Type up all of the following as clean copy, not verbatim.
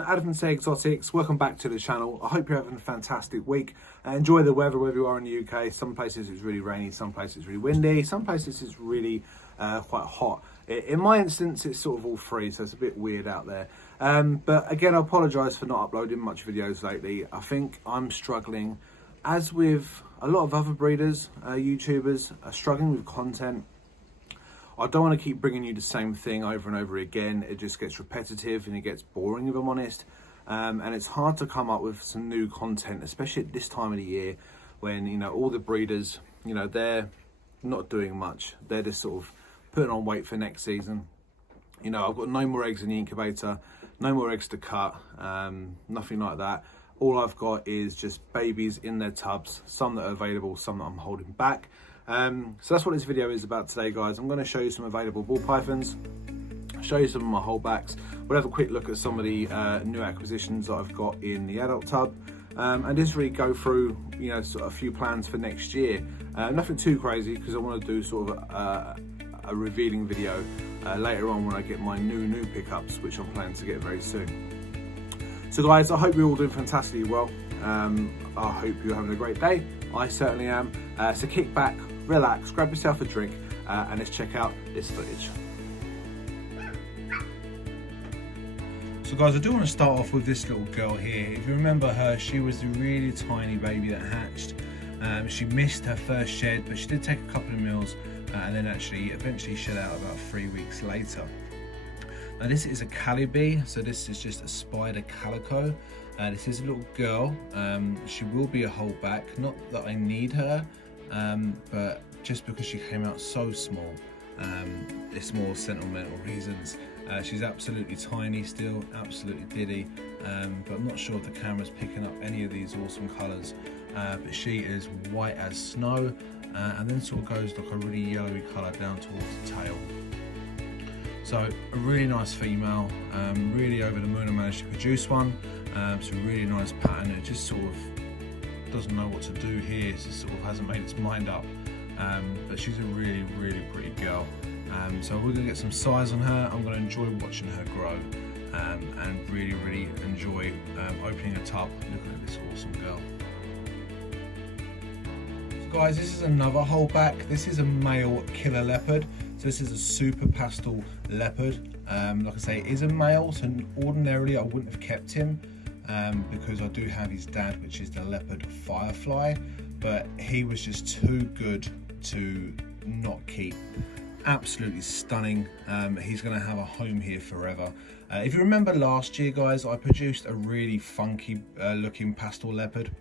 Adam Say Exotics, welcome back to the channel. I hope you're having a fantastic week. Enjoy the weather wherever you are in the UK. Some places it's really rainy, some places it's really windy, some places it's really quite hot. In my instance, it's sort of all three, so it's a bit weird out there. But again, I apologise for not uploading much videos lately. I think I'm struggling, as with a lot of other breeders, YouTubers, are struggling with content. I don't want to keep bringing you the same thing over and over again. It just gets repetitive and it gets boring, if I'm honest. And it's hard to come up with some new content, especially at this time of the year when, you know, all the breeders, you know, they're not doing much. They're just sort of putting on weight for next season. You know, I've got no more eggs in the incubator, no more eggs to cut, nothing like that. All I've got is just babies in their tubs, some that are available, some that I'm holding back. So that's what this video is about today, guys. I'm going to show you some available ball pythons, show you some of my holdbacks. We'll have a quick look at some of the new acquisitions that I've got in the adult tub, and just really go through, you know, sort of a few plans for next year. Nothing too crazy, because I want to do sort of a revealing video later on when I get my new pickups, which I'm planning to get very soon. So guys, I hope you're all doing fantastically well. I hope you're having a great day. I certainly am. So kick back, relax, grab yourself a drink, and let's check out this footage. So guys, I do want to start off with this little girl here. If you remember her, she was the really tiny baby that hatched. She missed her first shed, but she did take a couple of meals, and then eventually shed out about 3 weeks later. Now this is a Calico, so this is just a spider Calico. This is a little girl. She will be a holdback. Not that I need her, but just because she came out so small, it's more sentimental reasons. She's absolutely tiny still, absolutely diddy, but I'm not sure if the camera's picking up any of these awesome colours. But she is white as snow, and then sort of goes like a really yellowy colour down towards the tail. So a really nice female, really over the moon. I managed to produce one. It's a really nice pattern. It just sort of doesn't know what to do here. It sort of hasn't made its mind up. But she's a really pretty girl. So we're gonna get some size on her. I'm gonna enjoy watching her grow, and really enjoy opening a tub, looking at this awesome girl. So guys, this is another holdback. This is a male killer leopard. So this is a super pastel leopard. Like I say, it is a male, so ordinarily I wouldn't have kept him, because I do have his dad, which is the leopard firefly, but he was just too good to not keep. Absolutely stunning. He's going to have a home here forever. If you remember last year, guys, I produced a really funky looking pastel leopard.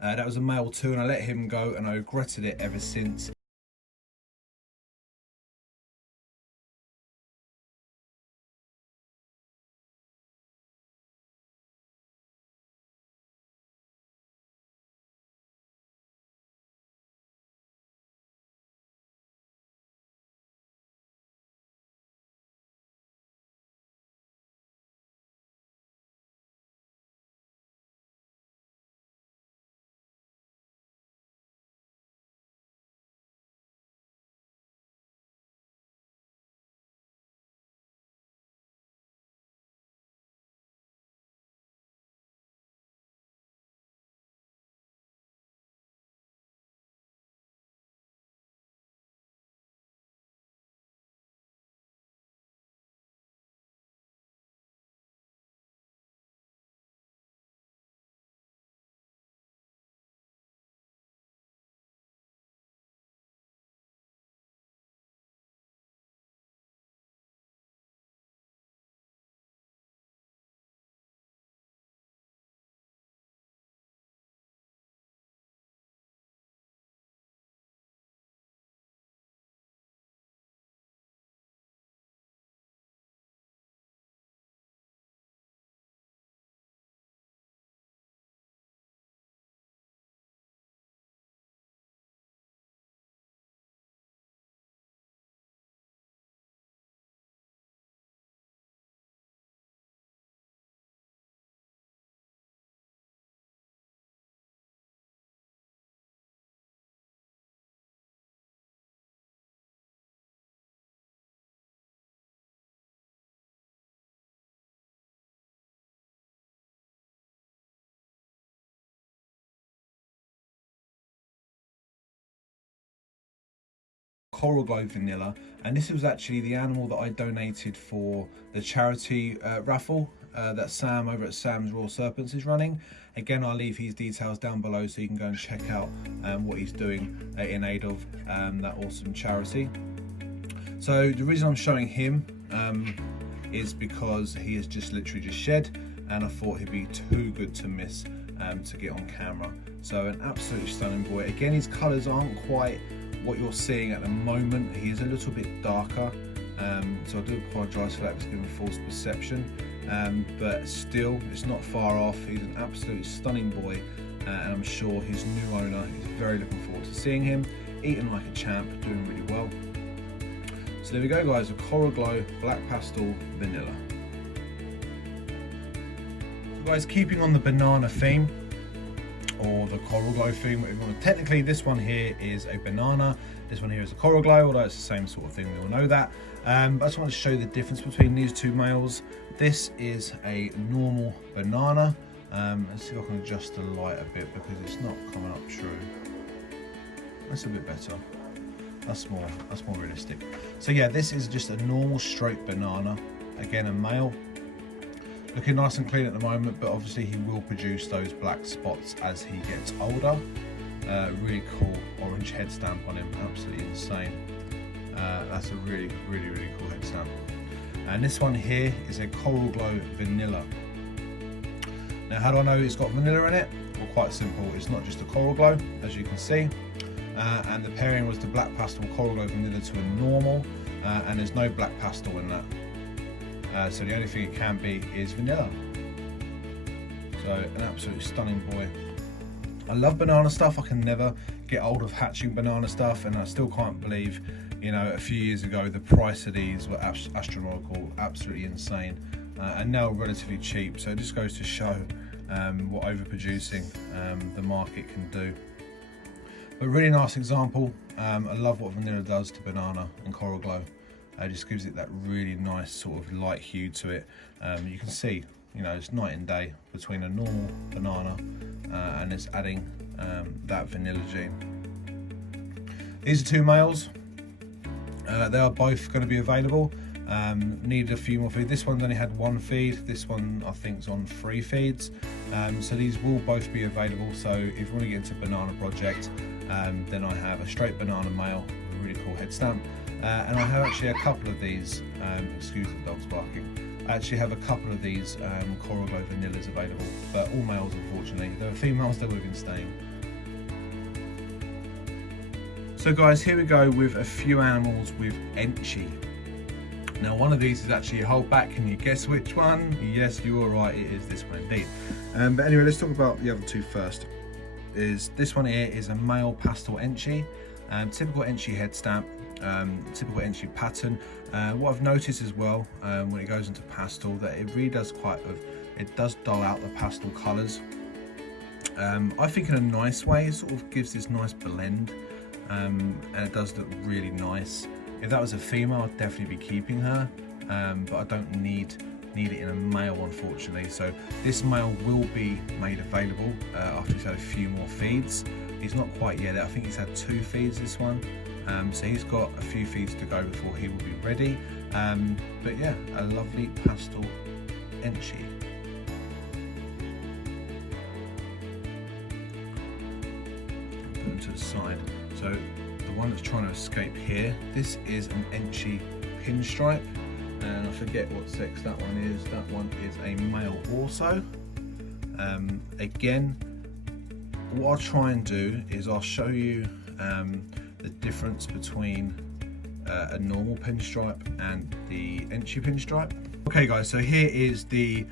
That was a male too, and I let him go, and I regretted it ever since. Coral Glow Vanilla, and this was actually the animal that I donated for the charity raffle that Sam over at Sam's Raw Serpents is running. Again, I'll leave his details down below so you can go and check out what he's doing in aid of that awesome charity. So the reason I'm showing him is because he has just literally just shed, and I thought he'd be too good to miss to get on camera. So an absolutely stunning boy. Again, his colours aren't quite what you're seeing at the moment. He is a little bit darker, so I do apologise for that, it's giving false perception. But still, it's not far off. He's an absolutely stunning boy, and I'm sure his new owner is very looking forward to seeing him eating like a champ, doing really well. So there we go, guys, a Coral Glow Black Pastel Vanilla. So guys, keeping on the banana theme, or the Coral Glow theme, whatever you want to. Technically, this one here is a banana, this one here is a Coral Glow, although it's the same sort of thing, we all know that. But I just want to show you the difference between these two males. This is a normal banana. Let's see if I can adjust the light a bit because it's not coming up true. That's a bit better. That's more realistic. So yeah, this is just a normal straight banana. Again, a male. Looking nice and clean at the moment, but obviously he will produce those black spots as he gets older. Really cool orange head stamp on him, absolutely insane. That's a really cool head stamp. And this one here is a Coral Glow Vanilla. Now, how do I know it's got vanilla in it? Well, quite simple. It's not just a Coral Glow, as you can see. And the pairing was the Black Pastel Coral Glow Vanilla to a normal, and there's no black pastel in that. So the only thing it can be is vanilla. So an absolutely stunning boy. I love banana stuff. I can never get old of hatching banana stuff, and I still can't believe, you know, a few years ago the price of these were astronomical, absolutely insane, and now relatively cheap. So it just goes to show what overproducing the market can do. But really nice example. I love what vanilla does to banana and Coral Glow. It just gives it that really nice sort of light hue to it. You can see, you know, it's night and day between a normal banana and it's adding that vanilla gene. These are two males. They are both going to be available. Needed a few more feeds. This one's only had one feed. This one I think is on 3 feeds. So these will both be available. So if you want to get into banana project, then I have a straight banana male with a really cool head stamp. And I have actually a couple of these, excuse the dog's barking, I actually have a couple of these Coral Glow Vanillas available, but all males unfortunately. There are females that we've been staying. So guys, here we go with a few animals with Enchi. Now one of these is actually a holdback. Can you guess which one? Yes, you are right, it is this one indeed. But anyway, let's talk about the other two first. This one here is a male pastel Enchi, typical Enchi head stamp, typical Enchi pattern. What I've noticed as well when it goes into pastel, that it really does it does dull out the pastel colours. I think in a nice way, it sort of gives this nice blend, and it does look really nice. If that was a female, I'd definitely be keeping her, but I don't need it in a male, unfortunately. So this male will be made available after he's had a few more feeds. He's not quite yet. I think he's had 2 feeds, this one. So he's got a few feeds to go before he will be ready. But yeah, a lovely pastel Enchi. Put him to the side. So the one that's trying to escape here, this is an Enchi pinstripe. And I forget what sex that one is. That one is a male also. Again, what I'll try and do is I'll show you the difference between a normal pinstripe and the Enchi pinstripe. Okay guys, so here is the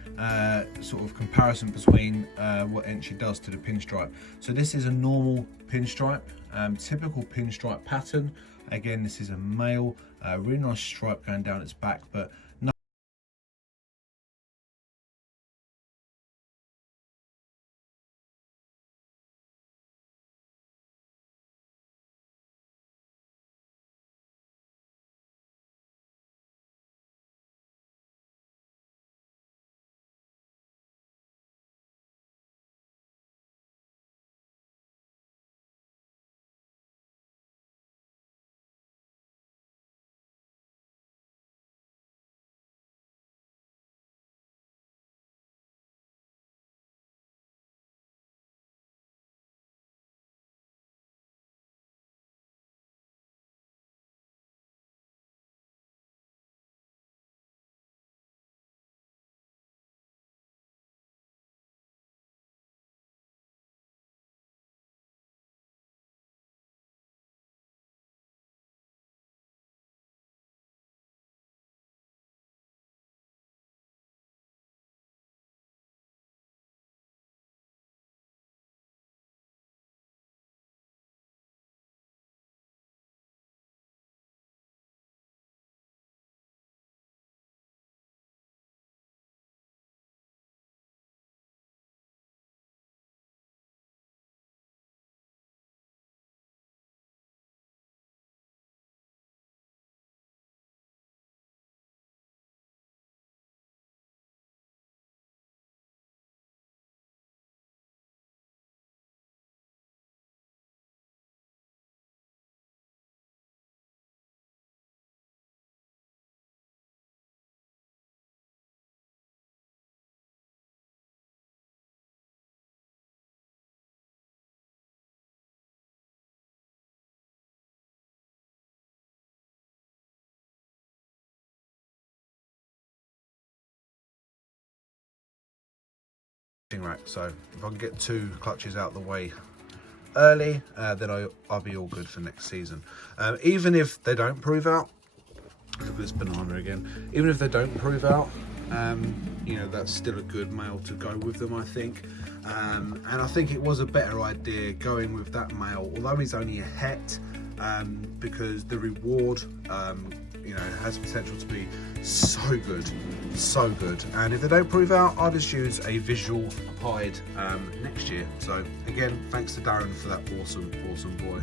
sort of comparison between what Enchi does to the pinstripe. So this is a normal pinstripe, typical pinstripe pattern. Again, this is a male, really nice stripe going down its back, but rack. So if I can get 2 clutches out the way early, then I'll be all good for next season. Even if they don't prove out, look at this banana again, even if they don't prove out, you know, that's still a good male to go with them, I think. And I think it was a better idea going with that male, although he's only a het, because the reward, you know, has potential to be so good, so good. And if they don't prove out, I'll just use a visual pied next year. So again, thanks to Darren for that awesome boy.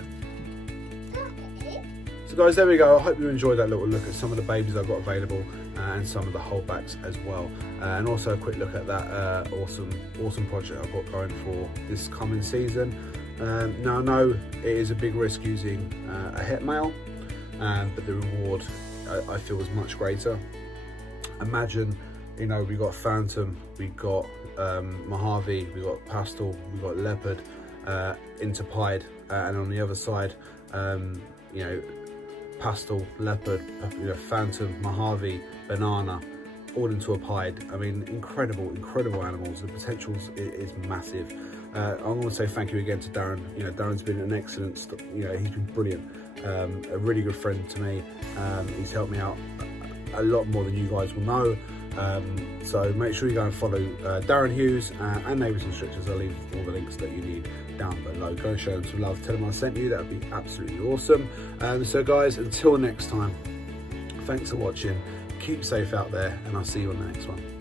So guys, there we go. I hope you enjoyed that little look at some of the babies I've got available and some of the holdbacks as well. And also a quick look at that awesome project I've got going for this coming season. Now I know it is a big risk using a het male, but the reward I feel is much greater. Imagine, you know, we got Phantom, we got Mojave, we got Pastel, we got Leopard into pied, and on the other side, you know, Pastel, Leopard, you know, Phantom, Mojave, Banana, all into a pied. I mean, incredible animals. The potential is massive. I want to say thank you again to Darren. You know, Darren's been an excellent, you know, he's been brilliant. A really good friend to me. He's helped me out a lot more than you guys will know. So make sure you go and follow Darren Hughes and Neighbours and Strictures. I'll leave all the links that you need down below. Go and show them some love. Tell them I sent you. That would be absolutely awesome. So guys, until next time, thanks for watching. Keep safe out there, and I'll see you on the next one.